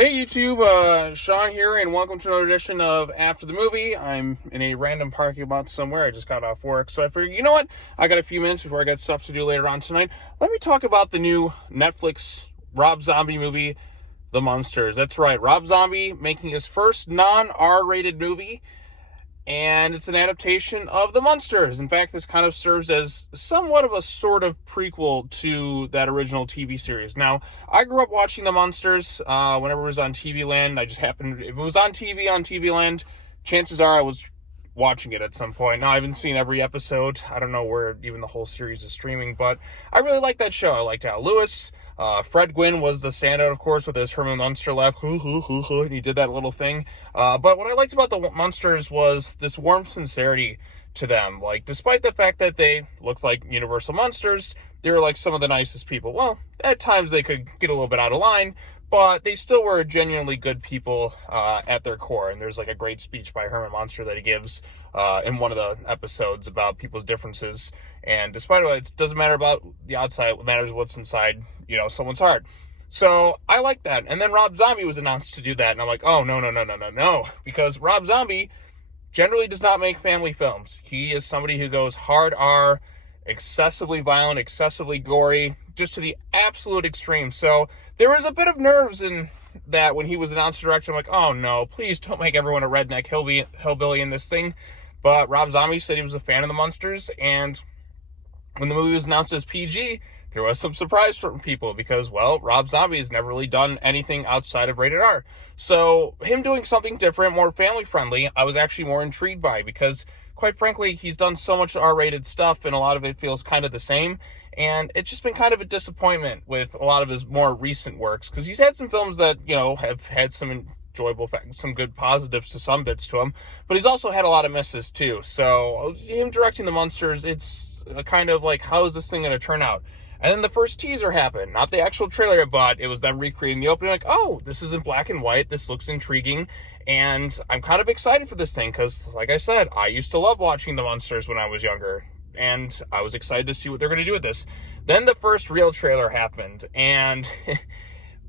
Hey YouTube, Sean here, and welcome to another edition of After the Movie. I'm in a random parking lot somewhere. I just got off work, so I figured, you know what? I got a few minutes before I got stuff to do later on tonight. Let me talk about the new Netflix Rob Zombie movie, The Munsters. That's right, Rob Zombie making his first non-R-rated movie, and it's an adaptation of The Munsters. In fact, this kind of serves as somewhat of a sort of prequel to that original TV series. Now, I grew up watching The Munsters whenever it was on TV Land. If it was on TV Land, chances are I was watching it at some point. Now, I haven't seen every episode. I don't know where even the whole series is streaming, but I really like that show. I liked Al Lewis. Fred Gwynn was the standout, of course, with his Herman Munster laugh, and he did that little thing. But what I liked about the Munsters was this warm sincerity to them. Like, despite the fact that they looked like universal monsters, they were like some of the nicest people. Well, at times they could get a little bit out of line, but they still were genuinely good people at their core. And there's like a great speech by Herman Munster that he gives in one of the episodes about people's differences. And despite it doesn't matter about the outside, what matters what's inside, someone's heart. So I like that. And then Rob Zombie was announced to do that. And I'm like, oh, no. Because Rob Zombie generally does not make family films. He is somebody who goes hard R, excessively violent, excessively gory, just to the absolute extreme. So there was a bit of nerves in that when he was announced to direct. I'm like, oh no, please don't make everyone a redneck hillbilly in this thing. But Rob Zombie said he was a fan of the Munsters, and when the movie was announced as PG, there was some surprise from people because, well, Rob Zombie has never really done anything outside of rated R. So him doing something different, more family-friendly, I was actually more intrigued by because, quite frankly, he's done so much R-rated stuff and a lot of it feels kind of the same. And it's just been kind of a disappointment with a lot of his more recent works because he's had some films that, have had some enjoyable, some good positives to some bits to him, but he's also had a lot of misses too. So him directing The Munsters, it's kind of like, how is this thing going to turn out? And then the first teaser happened, not the actual trailer, but it was them recreating the opening. Like, oh, this is in black and white. This looks intriguing. And I'm kind of excited for this thing because, like I said, I used to love watching The Munsters when I was younger. And I was excited to see what they're going to do with this. Then the first real trailer happened. And,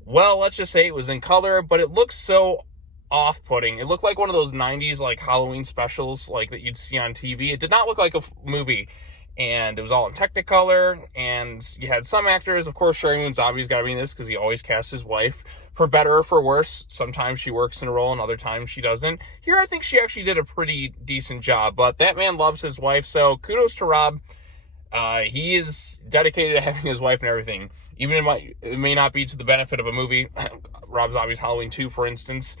well, let's just say it was in color, but it looked so off-putting. It looked like one of those 90s, like, Halloween specials, like, that you'd see on TV. It did not look like a movie. And it was all in Technicolor, and you had some actors, of course, Sherry Moon Zombie's got to be in this because he always casts his wife, for better or for worse. Sometimes she works in a role and other times she doesn't. Here, I think she actually did a pretty decent job, but that man loves his wife, so kudos to Rob. He is dedicated to having his wife and everything. Even it may not be to the benefit of a movie, Rob Zombie's Halloween 2, for instance.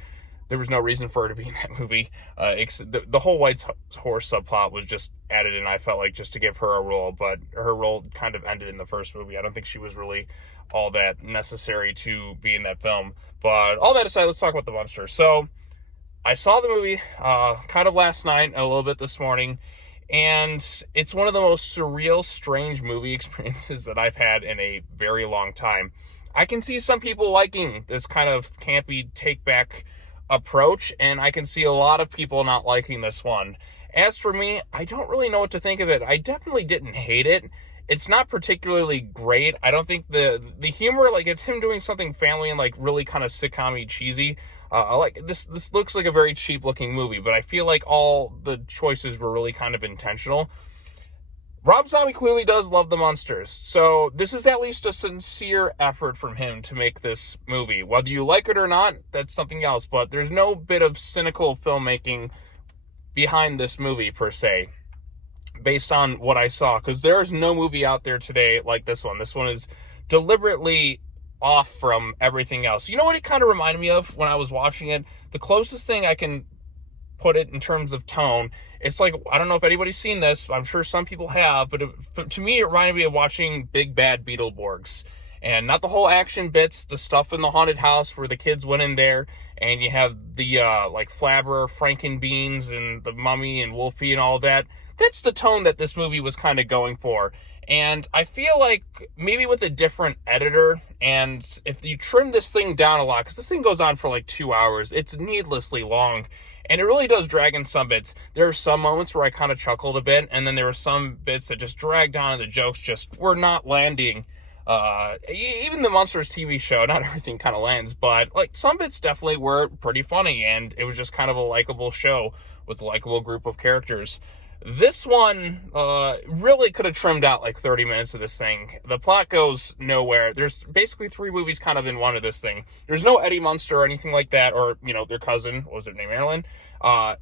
There was no reason for her to be in that movie. The whole white horse subplot was just added in, I felt like, just to give her a role. But her role kind of ended in the first movie. I don't think she was really all that necessary to be in that film. But all that aside, let's talk about The Munsters. So I saw the movie kind of last night and a little bit this morning. And it's one of the most surreal, strange movie experiences that I've had in a very long time. I can see some people liking this kind of campy take-back approach, and I can see a lot of people not liking this one. As for me, I don't really know what to think of it. I definitely didn't hate it. It's not particularly great. I don't think the humor, like, it's him doing something family and like really kind of sitcom-y cheesy. Like this looks like a very cheap looking movie, but I feel like all the choices were really kind of intentional. Rob Zombie clearly does love The Munsters, so this is at least a sincere effort from him to make this movie. Whether you like it or not, that's something else, but there's no bit of cynical filmmaking behind this movie, per se, based on what I saw, because there's no movie out there today like this one. This one is deliberately off from everything else. You know what it kind of reminded me of when I was watching it? The closest thing I can put it in terms of tone, it's like, I don't know if anybody's seen this, I'm sure some people have, but to me it reminded me of watching Big Bad Beetleborgs. And not the whole action bits, the stuff in the haunted house where the kids went in there and you have the like Flabber, Frankenbeans and the Mummy and Wolfie and all that. That's the tone that this movie was kind of going for. And I feel like maybe with a different editor, and if you trim this thing down a lot, because this thing goes on for like 2 hours, it's needlessly long. And it really does drag in some bits. There are some moments where I kind of chuckled a bit, and then there were some bits that just dragged on, and the jokes just were not landing Even the Munsters TV show, not everything kind of lands, but like some bits definitely were pretty funny, and it was just kind of a likable show with a likable group of characters. This one really could have trimmed out like 30 minutes of this thing. The plot goes nowhere. There's basically 3 movies kind of in one of this thing. There's no Eddie Munster or anything like that, or, you know, their cousin, what was her name, Marilyn,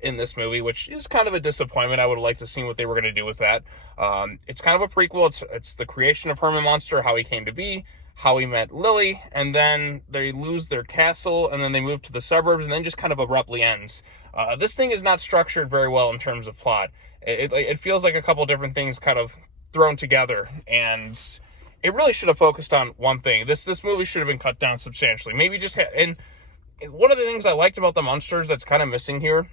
in this movie, which is kind of a disappointment. I would have liked to see what they were going to do with that. It's kind of a prequel. It's the creation of Herman Munster, how he came to be, how he met Lily, and then they lose their castle, and then they move to the suburbs, and then just kind of abruptly ends. This thing is not structured very well in terms of plot. It feels like a couple different things kind of thrown together, and it really should have focused on one thing. This movie should have been cut down substantially. Maybe just and one of the things I liked about the Munsters that's kind of missing here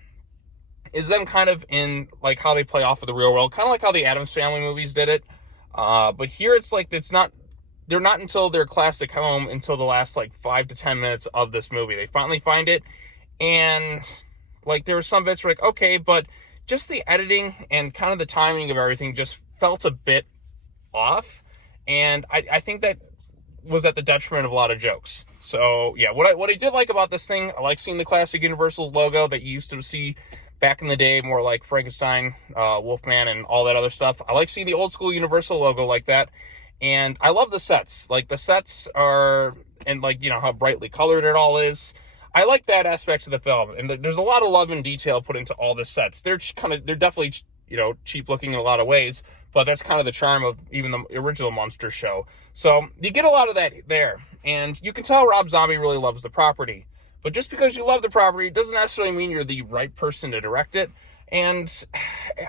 is them kind of in like how they play off of the real world, kind of like how the Addams Family movies did it. But here it's like they're not until their classic home until the last like 5 to 10 minutes of this movie. They finally find it, and like there were some bits where like, okay, but just the editing and kind of the timing of everything just felt a bit off. And I think that was at the detriment of a lot of jokes. So yeah, what I did like about this thing, I like seeing the classic Universal's logo that you used to see back in the day, more like Frankenstein, Wolfman, and all that other stuff. I like seeing the old school Universal logo like that. And I love the sets. Like the sets are, and like, you know, how brightly colored it all is. I like that aspect of the film, and there's a lot of love and detail put into all the sets. They're definitely, you know, cheap looking in a lot of ways, but that's kind of the charm of even the original Monster show. So you get a lot of that there, and you can tell Rob Zombie really loves the property. But just because you love the property doesn't necessarily mean you're the right person to direct it. And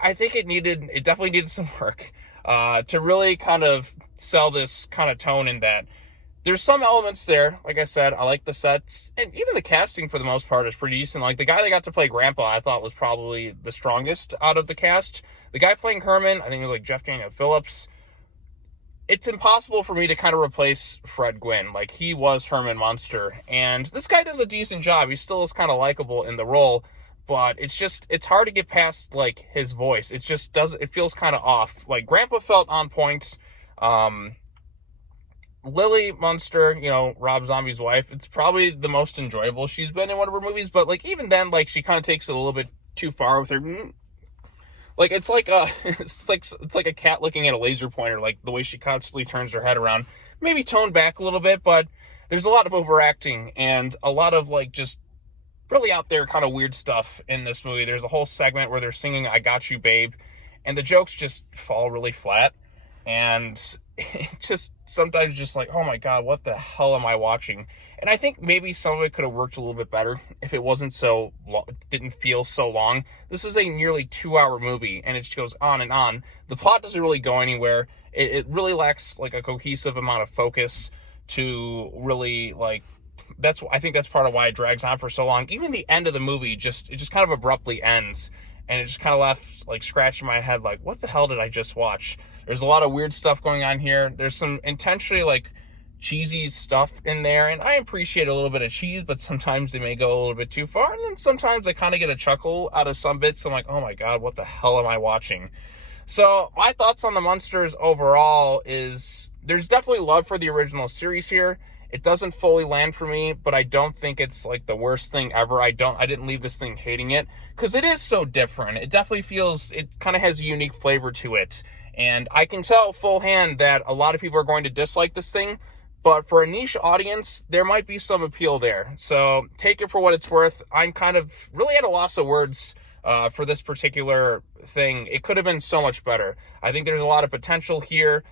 I think it definitely needed some work to really kind of sell this kind of tone in that. There's some elements there. Like I said, I like the sets, and even the casting for the most part is pretty decent. Like the guy that got to play Grandpa, I thought was probably the strongest out of the cast. The guy playing Herman, I think it was like Jeff Daniel Phillips. It's impossible for me to kind of replace Fred Gwynn. Like he was Herman Munster, and this guy does a decent job. He still is kind of likable in the role, but it's hard to get past like his voice. It feels kind of off. Like Grandpa felt on point. Lily Munster, you know, Rob Zombie's wife, it's probably the most enjoyable she's been in one of her movies, but like even then, like she kind of takes it a little bit too far with her. Like it's like a cat looking at a laser pointer, like the way she constantly turns her head around. Maybe toned back a little bit, but there's a lot of overacting and a lot of like just really out there kind of weird stuff in this movie. There's a whole segment where they're singing "I Got You, Babe," and the jokes just fall really flat, and it just sometimes just like, oh my god, what the hell am I watching? And I think maybe some of it could have worked a little bit better if it wasn't so long, didn't feel so long. This is a nearly 2-hour movie, and it just goes on and on. The plot doesn't really go anywhere. It really lacks like a cohesive amount of focus to really like. I think that's part of why it drags on for so long. Even the end of the movie it just kind of abruptly ends, and it just kind of left like scratching my head like, what the hell did I just watch? There's a lot of weird stuff going on here. There's some intentionally like cheesy stuff in there, and I appreciate a little bit of cheese, but sometimes they may go a little bit too far, and then sometimes I kind of get a chuckle out of some bits. I'm like, oh my god, what the hell am I watching? So my thoughts on the Munsters overall is there's definitely love for the original series here. It doesn't fully land for me, but I don't think it's like the worst thing ever. I didn't leave this thing hating it, because it is so different. It definitely feels, it kind of has a unique flavor to it. And I can tell full hand that a lot of people are going to dislike this thing, but for a niche audience, there might be some appeal there. So take it for what it's worth. I'm kind of really at a loss of words for this particular thing. It could have been so much better. I think there's a lot of potential here,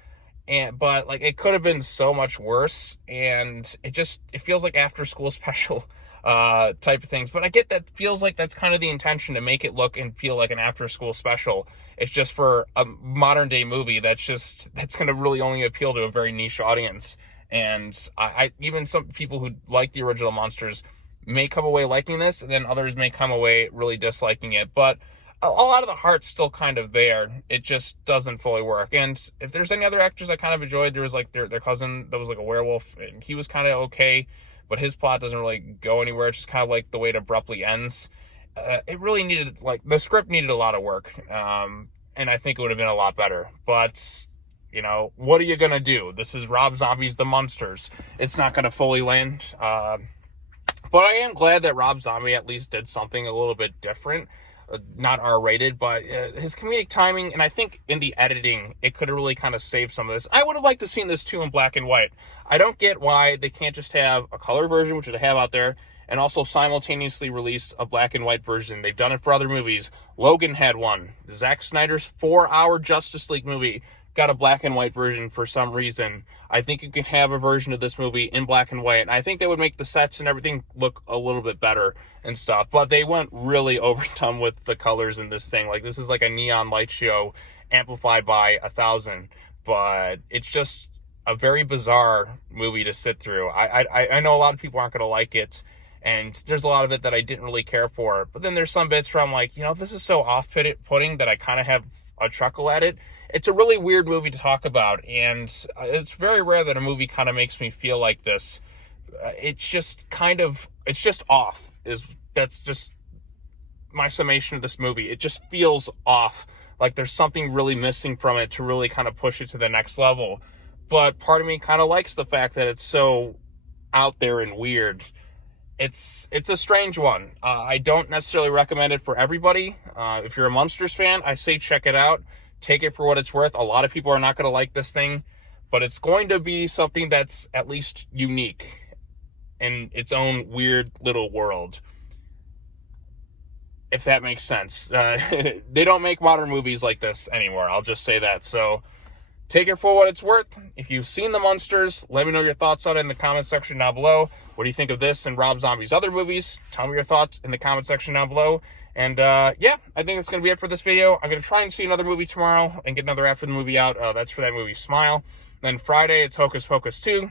but like it could have been so much worse. And it feels like after school special type of things. But I get that feels like that's kind of the intention, to make it look and feel like an after school special. It's just for a modern day movie that's going to really only appeal to a very niche audience. And I even some people who like the original Munsters may come away liking this, and then others may come away really disliking it. But a lot of the heart's still kind of there. It just doesn't fully work. And if there's any other actors I kind of enjoyed, there was like their cousin that was like a werewolf, and he was kind of okay, but his plot doesn't really go anywhere. It's just kind of like the way it abruptly ends. It really needed, like, the script needed a lot of work, and I think it would have been a lot better. But You know, what are you going to do? This is Rob Zombie's The Munsters. It's not going to fully land. But I am glad that Rob Zombie at least did something a little bit different. Not R-rated, but his comedic timing, and I think in the editing, it could have really kind of saved some of this. I would have liked to seen this too in black and white. I don't get why they can't just have a color version, which they have out there, and also simultaneously release a black and white version. They've done it for other movies. Logan had one. Zack Snyder's 4-hour Justice League movie got a black and white version for some reason. I think you can have a version of this movie in black and white, and I think that would make the sets and everything look a little bit better and stuff. But they went really overdone with the colors in this thing. Like, this is like a neon light show amplified by 1,000, but it's just a very bizarre movie to sit through. I know a lot of people aren't going to like it, and there's a lot of it that I didn't really care for. But then there's some bits where I'm like, you know, this is so off-putting that I kind of have a chuckle at it. It's a really weird movie to talk about, and it's very rare that a movie kind of makes me feel like this. It's just off. That's just my summation of this movie. It just feels off. Like there's something really missing from it to really kind of push it to the next level. But part of me kind of likes the fact that it's so out there and weird. It's a strange one. I don't necessarily recommend it for everybody. If you're a Munsters fan, I say check it out. Take it for what it's worth. A lot of people are not going to like this thing, but it's going to be something that's at least unique in its own weird little world, if that makes sense. They don't make modern movies like this anymore. I'll just say that. So take it for what it's worth. If you've seen The Munsters, let me know your thoughts on it in the comment section down below. What do you think of this and Rob Zombie's other movies? Tell me your thoughts in the comment section down below. And yeah, I think that's going to be it for this video. I'm going to try and see another movie tomorrow and get another after the movie out. That's for that movie Smile. Then Friday, it's Hocus Pocus 2.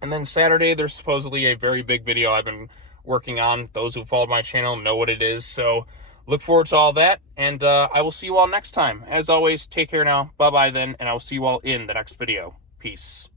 And then Saturday, there's supposedly a very big video I've been working on. Those who followed my channel know what it is. So look forward to all that. And I will see you all next time. As always, take care now. Bye-bye then. And I will see you all in the next video. Peace.